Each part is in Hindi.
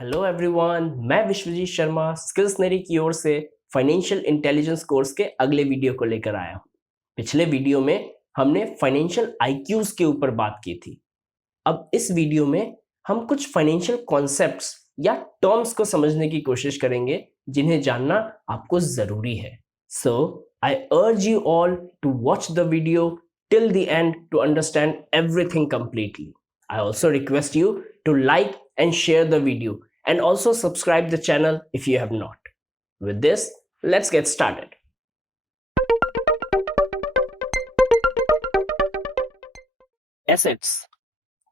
हेलो एवरीवन, मैं विश्वजीत शर्मा स्किल्सनरी की ओर से फाइनेंशियल इंटेलिजेंस कोर्स के अगले वीडियो को लेकर आया हूँ। पिछले वीडियो में हमने फाइनेंशियल आईक्यूज के ऊपर बात की थी। अब इस वीडियो में हम कुछ फाइनेंशियल कॉन्सेप्ट्स या टर्म्स को समझने की कोशिश करेंगे जिन्हें जानना आपको जरूरी है। So I urge you all to watch the video till the end to understand everything completely. I also request you to like and share the video and also subscribe the channel if you have not. With this, let's get started. Assets,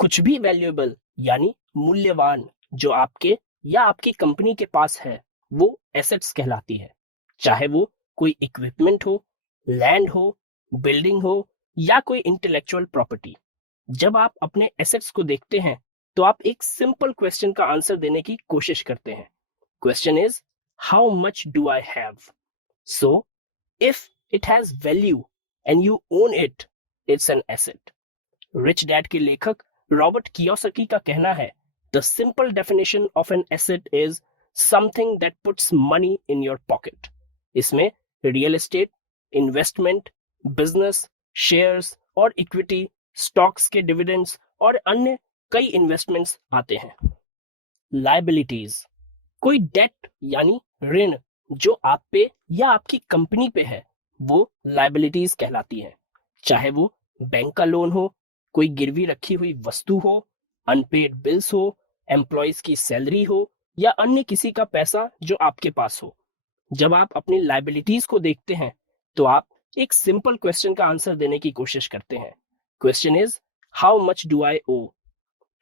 कुछ भी वैल्यूएबल यानी मूल्यवान जो आपके या आपकी कंपनी के पास है वो एसेट्स कहलाती है। चाहे वो कोई इक्विपमेंट हो, लैंड हो, बिल्डिंग हो या कोई इंटेलेक्चुअल प्रॉपर्टी। जब आप अपने एसेट्स को देखते हैं तो आप एक सिंपल क्वेश्चन का आंसर देने की कोशिश करते हैं। Question is how much do I have? So if it has value and you own it, it's an asset. Rich dad के लेखक रॉबर्ट कियोसाकी का कहना है, the simple definition of an asset is something that puts money in your pocket. इसमें real estate, investment, business, shares और इक्विटी, स्टॉक्स के डिविडेंड्स और अन्य कई इन्वेस्टमेंट्स आते हैं। लायबिलिटीज, कोई डेट यानी ऋण जो आप पे या आपकी कंपनी पे है वो लायबिलिटीज कहलाती है। चाहे वो बैंक का लोन हो, कोई गिरवी रखी हुई वस्तु हो, अनपेड बिल्स हो, एम्प्लॉयज की सैलरी हो या अन्य किसी का पैसा जो आपके पास हो। जब आप अपनी लायबिलिटीज को देखते हैं तो आप एक सिंपल क्वेश्चन का आंसर देने की कोशिश करते हैं। Question is how much do I owe?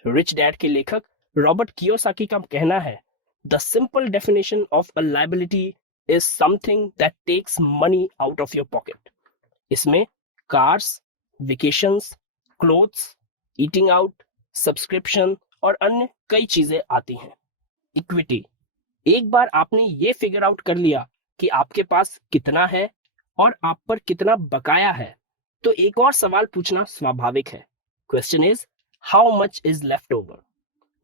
Rich dad के लेखक रॉबर्ट कियोसाकी का कहना है, the simple definition of a liability is something that takes money out of your pocket. इसमें cars, vacations, clothes, eating out, subscription और अन्य कई चीजें आती हैं। इक्विटी, एक बार आपने ये फिगर आउट कर लिया कि आपके पास कितना है और आप पर कितना बकाया है तो एक और सवाल पूछना स्वाभाविक है। Question is how much is left over?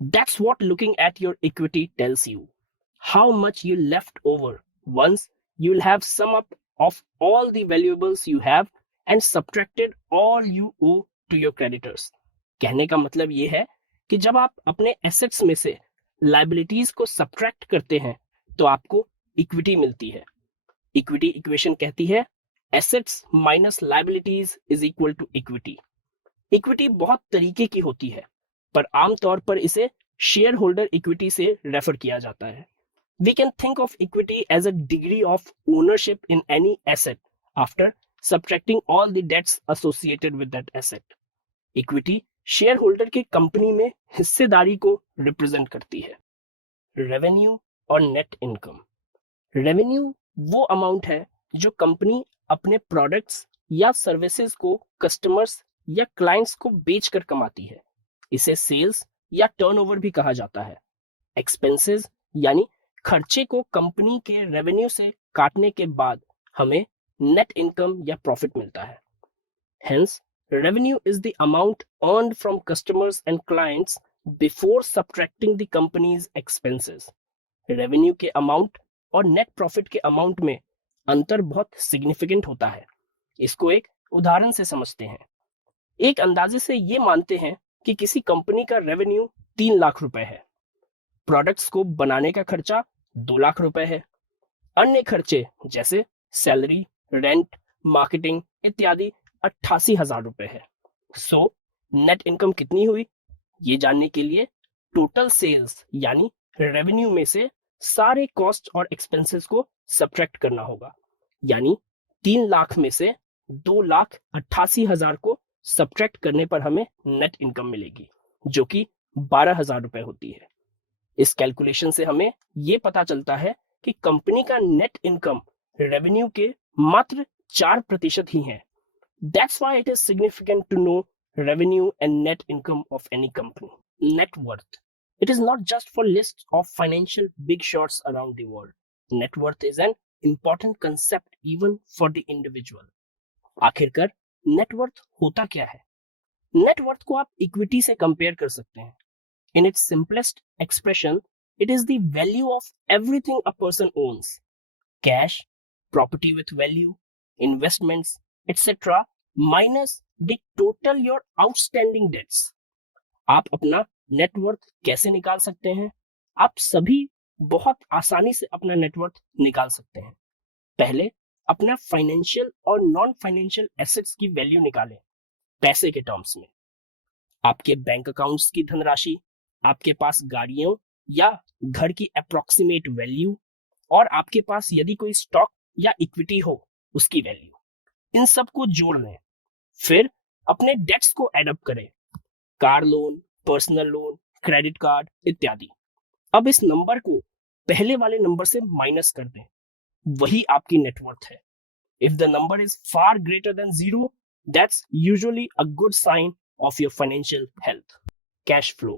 That's what looking at your equity tells you. How much you left over once you will have sum up of all the valuables you have and subtracted all you owe to your creditors. कहने का मतलब ये है कि जब आप अपने एसेट्स में से लायबिलिटीज को सब्ट्रैक्ट करते हैं तो आपको इक्विटी मिलती है। इक्विटी इक्वेशन कहती है assets minus liabilities is equal to equity. Equity बहुत तरीके की होती है पर आमतौर पर इसे शेयर होल्डर इक्विटी से रेफर किया जाता है। We can think of equity as a degree of ownership in any asset after subtracting all the debts associated with that asset. Equity share holder की कंपनी में हिस्सेदारी को रिप्रेजेंट करती है। रेवेन्यू और नेट इनकम। रेवेन्यू वो अमाउंट है जो कंपनी अपने प्रोडक्ट्स या सर्विसेज को कस्टमर्स या क्लाइंट्स को बेचकर कमाती है। इसे सेल्स या टर्नओवर भी कहा जाता है। एक्सपेंसेस यानी खर्चे को कंपनी के रेवेन्यू से काटने के बाद हमें नेट इनकम या प्रॉफिट मिलता है। Hence revenue is the amount earned from customers and clients before subtracting the companies expenses. Revenue के अमाउंट और नेट प्रॉफिट के अमाउंट में अंतर बहुत सिग्निफिकेंट होता है। इसको एक उदाहरण से समझते हैं। एक अंदाजे से ये मानते हैं कि किसी कंपनी का रेवेन्यू 3 लाख रुपए है, प्रोडक्ट्स को बनाने का खर्चा 2 लाख रुपए है, अन्य खर्चे जैसे सैलरी, रेंट, मार्केटिंग इत्यादि 88,000 रुपए है। सो नेट इनकम कितनी हुई? ये जानने के लिए टोटल सेल्स यानी रेवेन्यू में से सारे कॉस्ट और एक्सपेंसेस को सब्ट्रैक्ट करना होगा। यानी 3 लाख में से 2,88,000 को सब्ट्रैक्ट करने पर हमें नेट इनकम मिलेगी जो कि 12,000 रुपए होती है। इस कैलकुलेशन से हमें ये पता चलता है कि कंपनी का नेट इनकम रेवेन्यू के मात्र 4% ही है। That's why it is significant to know revenue and net income of any company. Net worth, it is not just for lists of financial big shots around the world. Net worth is an important concept even for the individual. आखिरकार नेटवर्थ होता क्या है? नेटवर्थ को आप इक्विटी से कंपेयर कर सकते हैं। In its simplest expression, It is the value of everything a person owns. Cash, property with value, investments, etc. minus the total your outstanding debts. आप अपना नेटवर्थ कैसे निकाल सकते हैं? आप सभी बहुत आसानी से अपना नेटवर्थ निकाल सकते हैं। पहले अपना फाइनेंशियल और नॉन फाइनेंशियल एसेट्स की वैल्यू निकालें पैसे के टर्म्स में। आपके बैंक अकाउंट्स की धनराशि, आपके पास गाड़ियों या घर की अप्रोक्सीमेट वैल्यू, और आपके पास यदि कोई स्टॉक या इक्विटी हो उसकी वैल्यू। इन सब को जोड़ लें। फिर अपने डेट्स को एड अप करें, car loan, personal loan, credit card इत्यादि। अब इस नंबर को पहले वाले नंबर से माइनस कर दें, वही आपकी नेटवर्थ है। If the number is far greater than zero, that's usually a good sign of your financial health. Cash flow.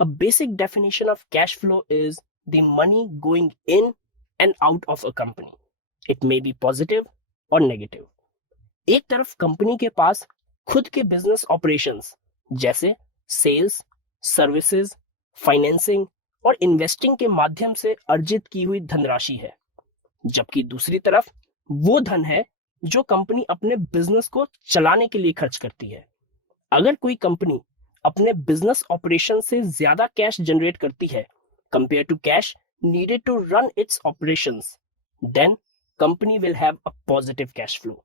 A basic definition of cash flow is the money going in and out of a company. It may be positive or negative. एक तरफ कंपनी के पास खुद के बिजनेस ऑपरेशंस जैसे सेल्स, सर्विसेज, फाइनेंसिंग और इन्वेस्टिंग के माध्यम से अर्जित की हुई धनराशि है, जबकि दूसरी तरफ वो धन है जो कंपनी अपने बिजनेस को चलाने के लिए खर्च करती है। अगर कोई कंपनी अपने बिजनेस ऑपरेशन से ज्यादा कैश जनरेट करती है compare to cash needed to run its operations, then company will have a positive cash flow.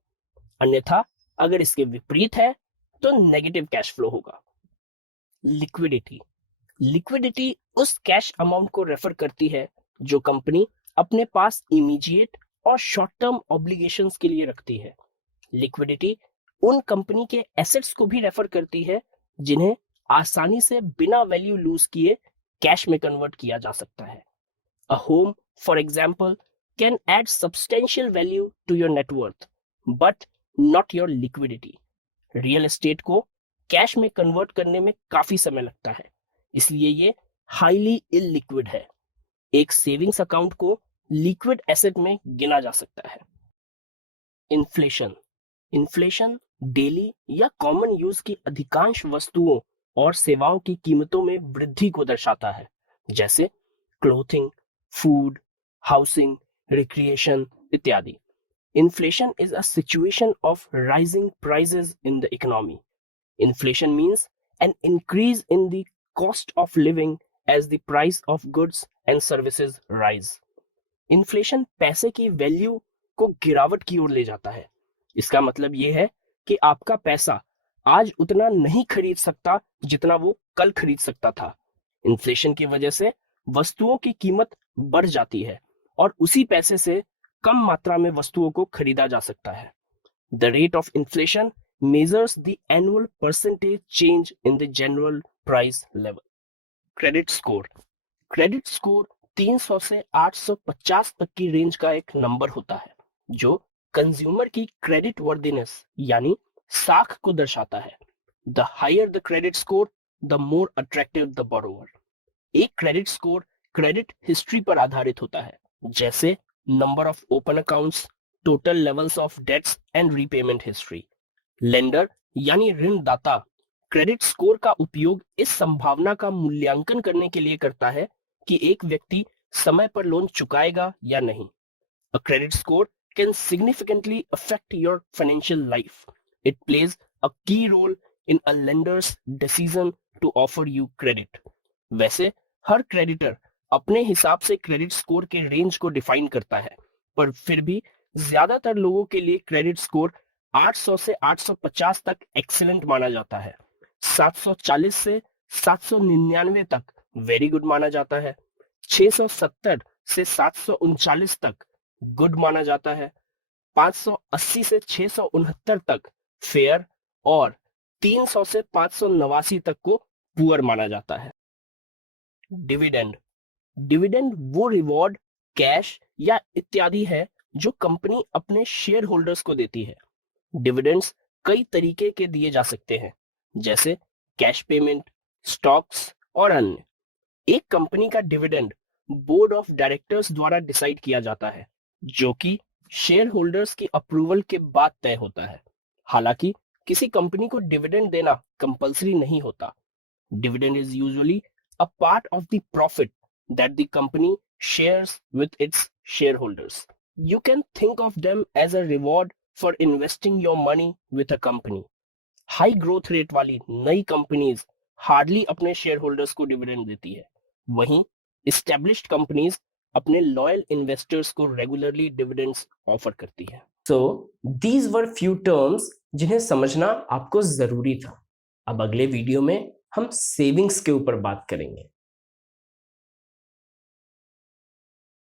अन्यथा अगर इसके विपरीत है तो नेगेटिव कैश फ्लो होगा। लिक्विडिटी। लिक्विडिटी उस कैश अमाउंट को रेफर करती है जो कंपनी अपने पास इमीडिएट और शॉर्ट टर्म ऑब्लिगेशंस के लिए रखती है। लिक्विडिटी उन कंपनी के एसेट्स को भी रेफर करती है जिन्हें आसानी से बिना वैल्यू लूज किए कैश में कन्वर्ट किया जा सकता है। A home for example can add substantial value to your net worth but not your liquidity. Real estate को कैश में कन्वर्ट करने में काफी समय लगता है, इसलिए ये हाईली इलिक्विड है। एक सेविंग्स अकाउंट को लिक्विड एसेट में गिना जा सकता है। इन्फ्लेशन। इन्फ्लेशन डेली या कॉमन यूज की अधिकांश वस्तुओं और सेवाओं की कीमतों में वृद्धि को दर्शाता है, जैसे क्लोथिंग, फूड, हाउसिंग, रिक्रिएशन इत्यादि। Inflation is a situation of rising prices in the economy. Inflation means an increase in the cost of living as the price of goods and services rise. Inflation पैसे की वैल्यू को गिरावट की ओर ले जाता है। इसका मतलब यह है कि आपका पैसा आज उतना नहीं खरीद सकता जितना वो कल खरीद सकता था। इन्फ्लेशन की वजह से वस्तुओं की कीमत बढ़ जाती है और उसी पैसे से कम मात्रा में वस्तुओं को खरीदा जा सकता है। The rate of inflation measures the annual percentage change in the general price level. Credit score. Credit score 300 से 850 तक की रेंज का एक नंबर होता है जो कंज्यूमर की क्रेडिट वर्दीनेस यानी साख को दर्शाता है। The higher the credit score the more attractive the borrower. एक क्रेडिट स्कोर क्रेडिट हिस्ट्री पर आधारित होता है, जैसे number of open accounts, total levels of debts and repayment history. Lender यानी ऋणदाता क्रेडिट स्कोर का उपयोग इस संभावना का मूल्यांकन करने के लिए करता है कि एक व्यक्ति समय पर लोन चुकाएगा या नहीं। A credit score can significantly affect your financial life. It plays a key role in a lender's decision to offer you credit. वैसे हर क्रेडिटर अपने हिसाब से क्रेडिट स्कोर के रेंज को डिफाइन करता है, पर फिर भी ज्यादातर लोगों के लिए क्रेडिट स्कोर 800 से 850 तक एक्सीलेंट माना जाता है। 740 से 799 तक वेरी गुड माना जाता है। 670 से 739 तक गुड माना जाता है। 580 से 669 तक फेयर और 300 से 589 तक को पुअर माना जाता है। डिविडेंड। डिविडेंड वो रिवॉर्ड, कैश या इत्यादि है जो कंपनी अपने शेयर होल्डर्स को देती है। डिविडेंड्स कई तरीके के दिए जा सकते हैं, जैसे कैश पेमेंट, स्टॉक्स और अन्य। एक कंपनी का डिविडेंड बोर्ड ऑफ डायरेक्टर्स द्वारा डिसाइड किया जाता है, जो कि शेयर होल्डर्स की अप्रूवल के बाद तय होता है। हालांकि किसी कंपनी को डिविडेंड देना कंपलसरी नहीं होता। Dividend is usually a part of the profit that the company shares with its shareholders. You can think of them as a reward for investing your money with a company. High growth rate वाली नई कंपनीज हार्डली अपने शेयर होल्डर्स को डिविडेंड देती है, वहीं एस्टेब्लिश्ड कंपनीज अपने लॉयल इन्वेस्टर्स को रेगुलरली डिविडेंड्स ऑफर करती है. So these were few terms जिन्हें समझना आपको जरूरी था. अब अगले वीडियो में हम सेविंग्स के ऊपर बात करेंगे.